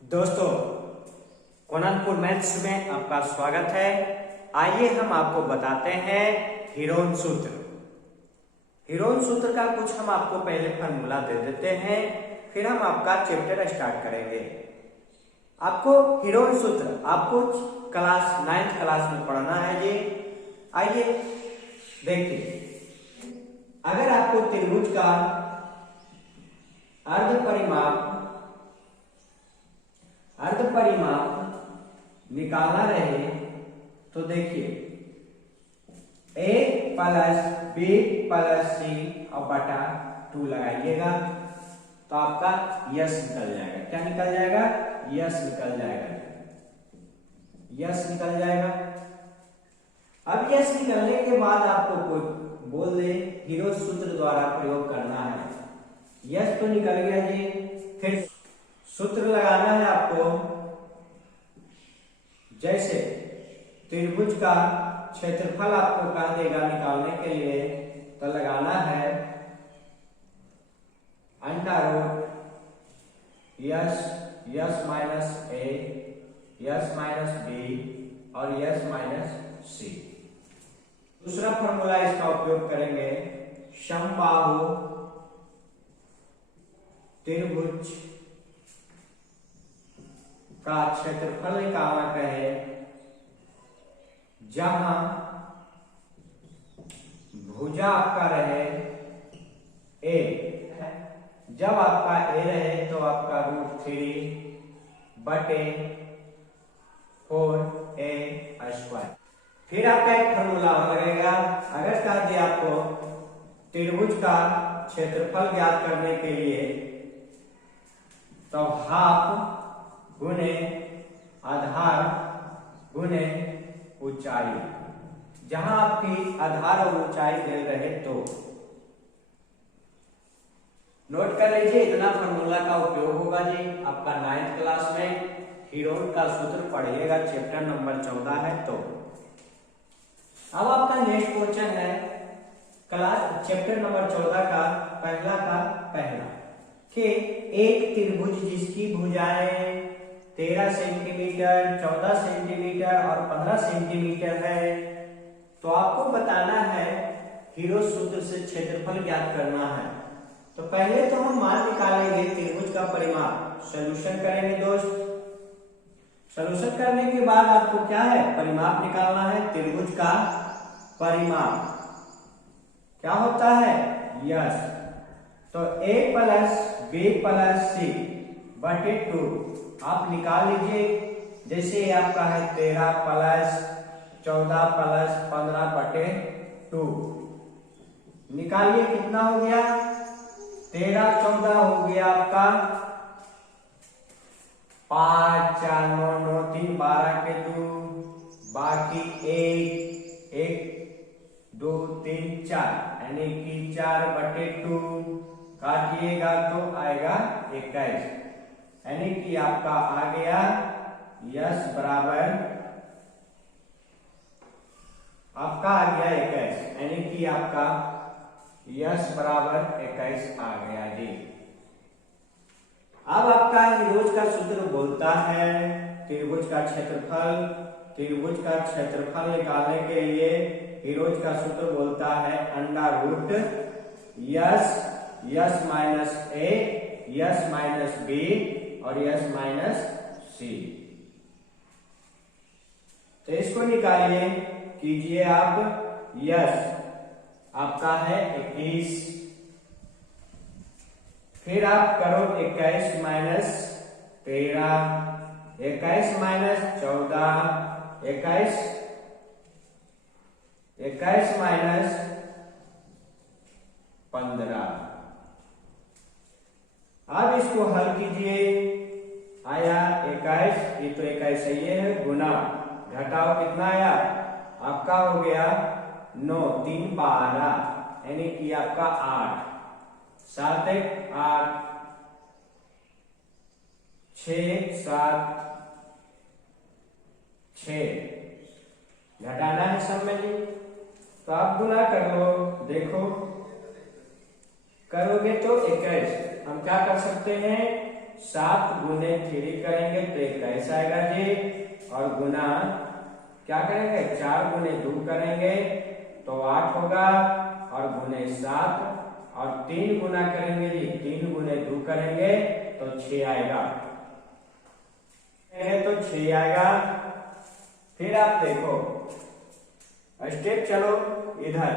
दोस्तों, कोनानपुर मैथ्स में आपका स्वागत है। आइए हम आपको बताते हैं हीरोन सूत्र। हीरोन सूत्र का कुछ हम आपको पहले फॉर्मूला दे देते हैं, फिर हम आपका चैप्टर स्टार्ट करेंगे। आपको हीरोन सूत्र आपको क्लास 9th क्लास में पढ़ना है ये। आइए देखिए, अगर आपको त्रिभुज का अर्ध परिमाप निकालना रहे तो देखिए a plus b plus c और बटा 2 लगाइएगा तो आपका यस निकल जाएगा। क्या निकल जाएगा? यस निकल जाएगा। यस निकल जाएगा। अब यस निकलने के बाद आपको कोई बोल दे हीरो सूत्र द्वारा प्रयोग करना है। यस तो निकल गया जी, फिर सूत्र लगाना है आपको। जैसे त्रिभुज का क्षेत्रफल आपको कह देगा निकालने के लिए, तो लगाना है अंडर रूट यस माइनस ए, यस माइनस बी और यस माइनस सी। दूसरा फॉर्मूला इसका उपयोग करेंगे, समबाहु त्रिभुज का क्षेत्रफल निकालना कहे जहां भुजा आपका रहे ए। जब आपका ए रहे तो आपका √3/4a²। फिर आपका एक फॉर्मूला लगेगा। अगर कह दिया आपको त्रिभुज का क्षेत्रफल ज्ञात करने के लिए, तो हाफ गुने आधार गुने ऊंचाई। जहां आपकी आधार और ऊंचाई दे रहे तो नोट कर लीजिए, इतना फॉर्मूला का उपयोग होगा जी आपका 9th क्लास में। हीरोन का सूत्र पढ़िएगा, चैप्टर नंबर 14 है। तो अब आपका नेक्स्ट क्वेश्चन है क्लास चैप्टर नंबर 14 का पहला कि एक त्रिभुज जिसकी भुजाएं 13 सेंटीमीटर, 14 सेंटीमीटर और 15 सेंटीमीटर है, तो आपको बताना है हीरो सूत्र से क्षेत्रफल ज्ञात करना है। तो पहले तो हम मान निकालेंगे त्रिभुज का परिमाप। सॉल्यूशन करेंगे दोस्त। सॉल्यूशन करने के बाद आपको क्या है? परिमाप निकालना है। त्रिभुज का परिमाप क्या होता है? यस। तो a plus b plus c बटे 2 आप निकाल लीजिए। जैसे आपका है 13 प्लस 14 प्लस 15 बटे 2। निकालिए, कितना हो गया? 13 14 हो गया आपका 5 4 9 9 3 12 के 2, बाकी 1 2 3 4 यानी कि 4/2 काटिएगा तो आएगा 21, यानी कि आपका आ गया यस बराबर आपका आ गया 21, यानी कि आपका यस बराबर 21 आ गया जी। अब आपका त्रिभुज का सूत्र बोलता है त्रिभुज का क्षेत्रफल निकालने के लिए त्रिभुज का सूत्र बोलता है अंडर रूट यस माइनस ए, यस माइनस बी और यस माइनस सी। तो इसको निकालिए, कीजिए आप। यस आपका है 21, फिर आप करो 21 माइनस 13, 21 माइनस 14, 21 माइनस 15। अब इसको हल कीजिए, आया 21, ये तो 21 सही है, गुना घटाओ कितना आया? आपका हो गया 9 3 12, यानी कि आपका 8 7 1 8 6 7 6 घटाना है सब में जी। तो आप गुना कर लो, देखो करोगे तो 21। हम क्या कर सकते हैं? 7 गुने 3 करेंगे तो 21 आएगा जी, और गुना क्या करेंगे 4 गुने 2 करेंगे तो 8 होगा, और गुने 7, और 3 गुना करेंगे जी, 3 गुने 2 करेंगे तो 6 आएगा, तो 6 आएगा। फिर आप देखो स्टेप, चलो इधर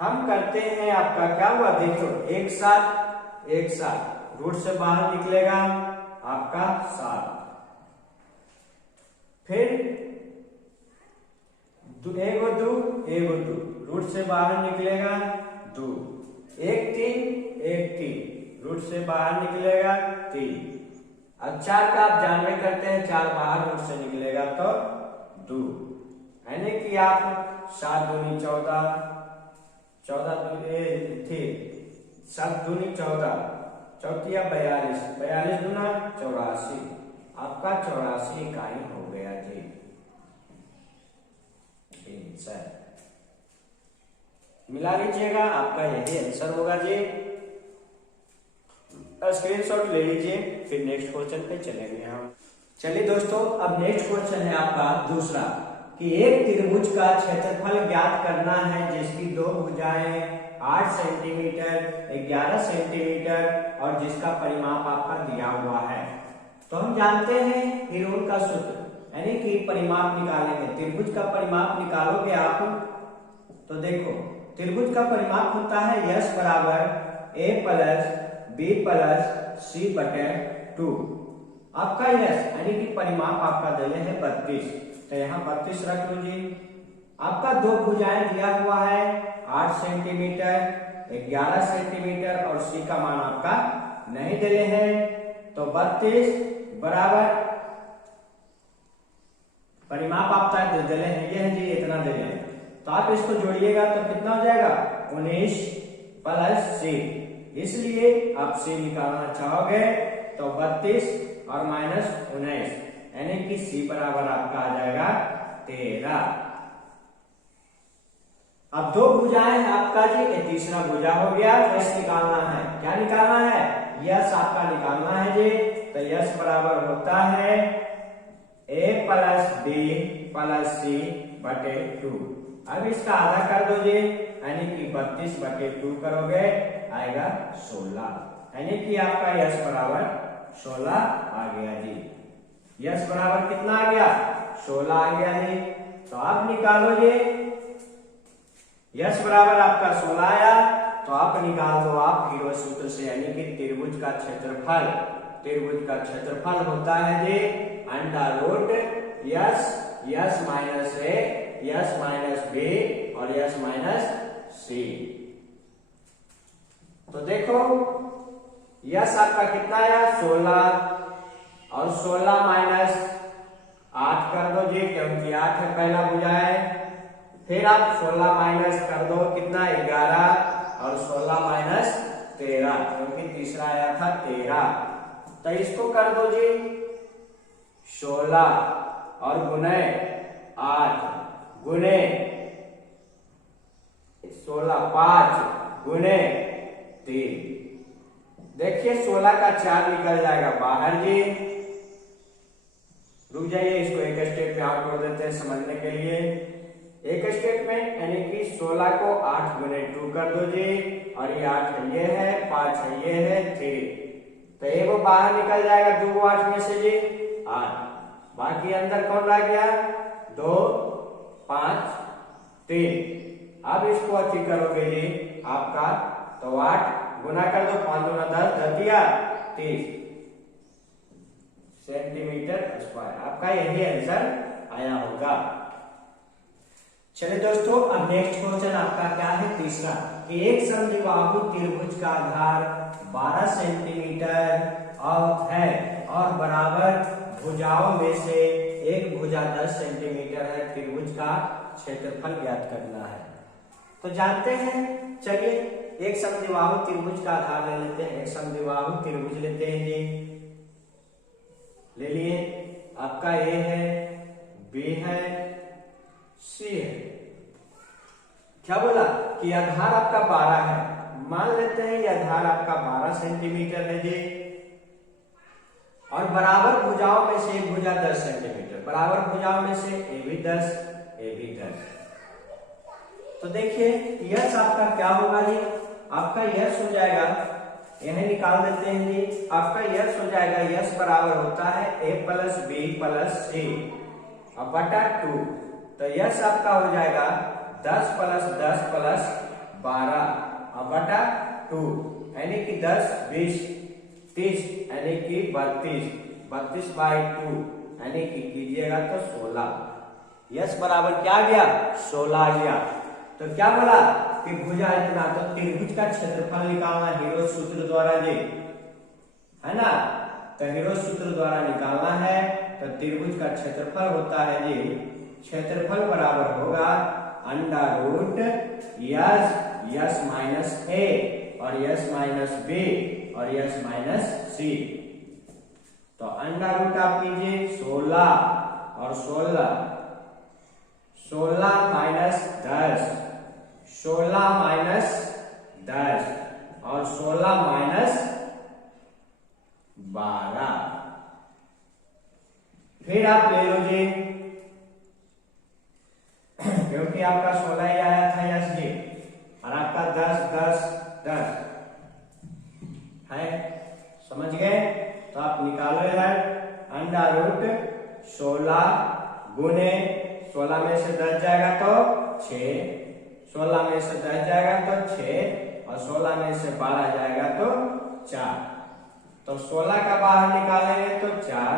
हम करते हैं, आपका क्या हुआ देखो, एक साथ रूट से बाहर निकलेगा आपका 7, फिर एगो दो रूट से बाहर निकलेगा 2, 1 3 रूट से बाहर निकलेगा 3, अब 4 का आप जानवे करते हैं, 4 बाहर रूट से निकलेगा तो 2, यानी कि आप 7 दूनी 14, 7 दूनी 14, 42, 42 दूना 84, आपका 84 इकाई हो गया जी आंसर। मिला लीजिएगा, आपका यही आंसर होगा जी। स्क्रीनशॉट ले लीजिए, फिर नेक्स्ट क्वेश्चन पे चलेंगे हम। चलिए दोस्तों, अब नेक्स्ट क्वेश्चन है आपका दूसरा, कि एक त्रिभुज का क्षेत्रफल ज्ञात करना है जिसकी 2 भुजाएं 8 सेंटीमीटर, 11 सेंटीमीटर और जिसका परिमाप आपका दिया हुआ है। तो हम जानते हैं हीरोन का सूत्र, यानी कि परिमाप निकालेंगे, त्रिभुज का परिमाप निकालोगे आप, तो देखो त्रिभुज का परिमाप होता है यश बराबर a plus b plus c बटे 2। आपका यश यानी कि परिमाप आपका दिले है 32, तो यहाँ 32 रख लो जी। आपका 2 भुजाएं दिया हुआ है 8 सेंटीमीटर, 11 सेंटीमीटर और c का मान आपका नहीं दिले हैं, तो 32 बराबर परिमाप आपका दिले हैं, ये है जी इतना दिले हैं, तो आप इसको जोड़िएगा तो कितना हो जाएगा 19 प्लस c, इसलिए आप c निकालना चाहोगे तो 32 और माइनस 19, यानी कि c बराबर आपका आ जाएगा 13। अब 2 भुजाएं आपका जी, ये तीसरा भुजा हो गया, यश निकालना है, क्या निकालना है, यश आपका निकालना है जी। तो यश बराबर होता है a plus b plus c बटे 2। अब इसका आधा कर दो जी, यानी कि 32 बटे 2 करोगे आएगा 16, यानी कि आपका यश बराबर 16 आ गया जी। यश बराबर कितना आ गया 16 आ गया जी। तो आप निकालो जी, यश बराबर आपका 16 आया, तो आप निकाल दो आप हीरो सूत्र से, यानी कि त्रिभुज का क्षेत्रफल, त्रिभुज का क्षेत्रफल होता है जी under root S minus a, S minus b और यश माइनस c। तो देखो यश आपका कितना आया 16, और 16 माइनस 8 कर दो जी, क्योंकि 8 है पहला भुजा है, फिर आप 16 माइनस कर दो कितना 11, और 16 माइनस 13, क्योंकि तीसरा आया था 13, तो इसको कर दो जी 16 और गुने 8 गुने 16, 5 गुने 3, देखिए 16 का 4 निकल जाएगा बाहर जी। रुक जाइए, इसको एक स्टेप में आउट कर देते हैं समझने के लिए। एक स्टेप में यानी कि 16 को 8 गुने 2 कर दो जी, और ये 8 ये है, 5 है ये है, 3, तो ये वो बाहर निकल जाएगा 2 8 में से जी 8, बाकी अंदर कौन रह गया 2 5 3। अब इसको अच्छी करोगे जी आपका, तो 8 गुना कर दो, 5 गुना 10, 30 सेंटीमीटर स्क्वायर, आपका यही आंसर आया होगा। चलिए दोस्तों, अब नेक्स्ट क्वेश्चन आपका क्या है तीसरा, कि एक समद्विबाहु त्रिभुज का आधार 12 सेंटीमीटर और है, और बराबर भुजाओं में से एक भुजा 10 सेंटीमीटर है, त्रिभुज का क्षेत्रफल ज्ञात करना है। तो जानते हैं, चलिए एक समद्विबाहु त्रिभुज का आधार ले लेते हैं, एक समद्विबाहु त्रिभुज लेते हैं जी, ले लिए, आपका A है, B है, C है। क्या बोला कि आधार आपका 12 है, मान लेते हैं ये आधार आपका 12 सेंटीमीटर है जी, और बराबर भुजाओं में से एक भुजा 10 सेंटीमीटर, बराबर भुजाओं में से ए भी 10, ए भी 10। तो देखिए यश आपका क्या होगा जी, आपका यश हो जाएगा, यह निकाल देते हैं जी, आपका यश हो जाएगा, यश बराबर होता है a प्लस बी प्लस सी और बटा 2। तो यश आपका हो जाएगा 10 प्लस 10 प्लस 12 और बटा 2, यानी कि 10 20 30 यानी कि 32, 32/2 यानी कि कीजिएगा तो 16। यश बराबर क्या आ गया, 16 आ गया। तो क्या बोला कि भुजा इतना, तो त्रिभुज का क्षेत्रफल निकालना हीरो सूत्र द्वारा जी, है ना। तो हीरो सूत्र द्वारा निकालना है, तो त्रिभुज का क्षेत्रफल होता है जी, क्षेत्रफल बराबर होगा अंडर रूट यस माइनस ए और यस माइनस बी और यस माइनस सी। तो अंडर रूट आप कीजिए 16 और 16 माइनस 10, 16 माइनस 10 और 16 माइनस 12। फिर आप ले लो जी, क्योंकि आपका 16 ही आया था यस जी, और आपका 10 10 10 है, समझ गए। तो आप निकालो यार, अंडर रूट 16 गुने 16 में से 10 जाएगा तो 6, 16 में से 10 जाएगा तो 6 और 16 में से 12 जाएगा तो 4। तो 16 का बाहर निकालेंगे तो 4,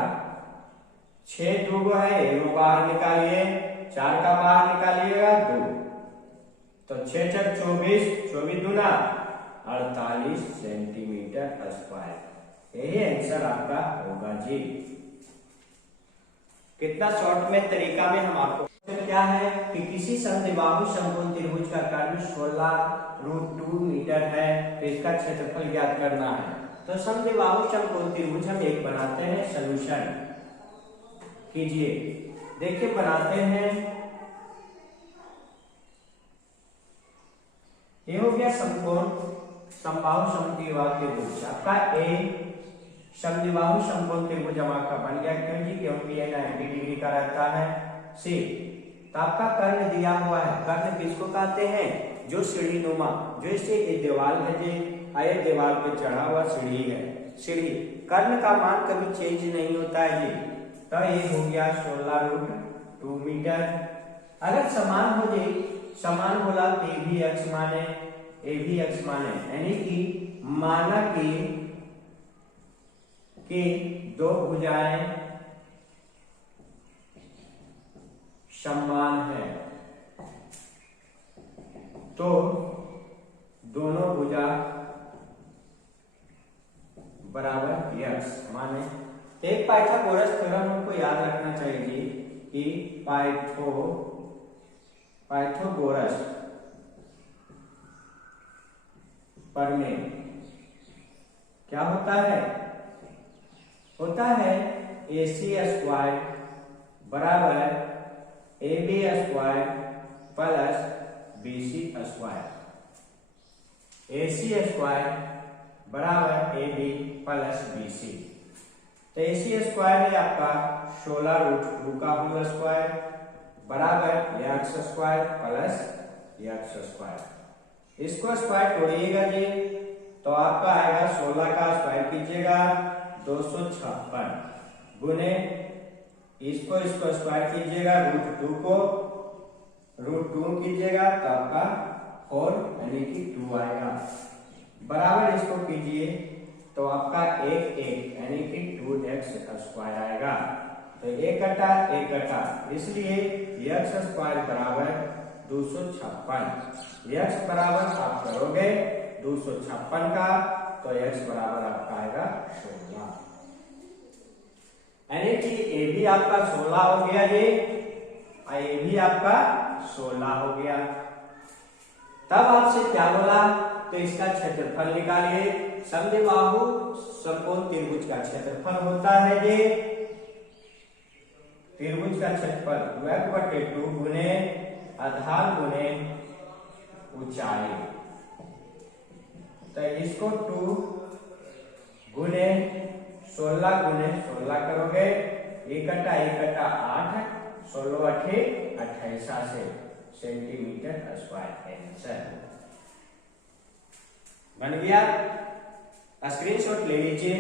6 2 है, एगो बाहर निकालिए, 4 का बाहर निकालिएगा 2, तो 6 6 24, 24 दूना 48 सेंटीमीटर स्क्वायर। यही आंसर आपका होगा जी। कितना शॉर्ट में तरीका में हम आपको क्या है कि किसी समद्विबाहु समकोण त्रिभुज का कर्ण 16√2 मीटर है, तो इसका क्षेत्रफल ज्ञात करना है। तो समद्विबाहु समकोण त्रिभुज हम एक बनाते हैं, सॉल्यूशन कीजिए। देखिए बनाते हैं, ये हो गया समकोण समबाहु समद्विबाहु त्रिभुज, आपका ए समद्विबाहु समकोण त्रिभुज आपका बन गया। क्यों जी, क्योंकि ये 90 डिग्री का रहता है। सी, तो आपका कर्ण दिया हुआ है, कर्ण किसको कहते हैं, जो सीढ़ी नुमा, जैसे ये दीवार है जी, आए दीवार पे चढ़ा हुआ सीढ़ी है, सीढ़ी, कर्ण का मान कभी चेंज नहीं होता है जी। तो ये हो गया 16√2 मीटर। अगर समान हो जाए, समान बोला तो ए भी एक्स माने, ए भी एक्स माने, यानी कि माना कि दो भुजाएं समान है, तो दोनों भुजा बराबर यक्स माने। एक पाइथागोरस थ्योरम हमको याद रखना चाहिए कि पाइथागोरस प्रमेय क्या होता है, होता है AC स्क्वायर बराबर AB square plus BC square, AC square बराबर AB प्लस BC। तो AC स्क्वायर है आपका 16√2 का होल स्क्वायर बराबर x square plus x square. इसको स्क्वायर तोड़िएगा जी, तो आपका आएगा 16 का स्क्वायर कीजिएगा 256 गुने, इसको स्क्वायर कीजिएगा √2 को √2 कीजिएगा तो आपका 4 यानी कि 2 आएगा, बराबर इसको कीजिए तो आपका 1 यानी कि 2x स्क्वायर आएगा। तो 1 कटा 1 कटा, इसलिए x स्क्वायर बराबर 256, x बराबर आप करोगे 256 का, तो x बराबर आपका आएगा 16, यानी कि ए भी आपका 16 हो गया जी, और ए भी आपका 16 हो गया। तब आपसे क्या बोला, तो इसका क्षेत्रफल निकालिए। समद्विबाहु समकोण त्रिभुज का क्षेत्रफल होता है जी, त्रिभुज का क्षेत्रफल 1/2 गुने आधार गुने ऊंचाई, तो इसको 2 गुने 16 गुने 16 करोगे, 1 कटा 8, 16 अठे 28 सेंटीमीटर स्क्वायर आंसर बन गया। स्क्रीनशॉट ले लीजिए।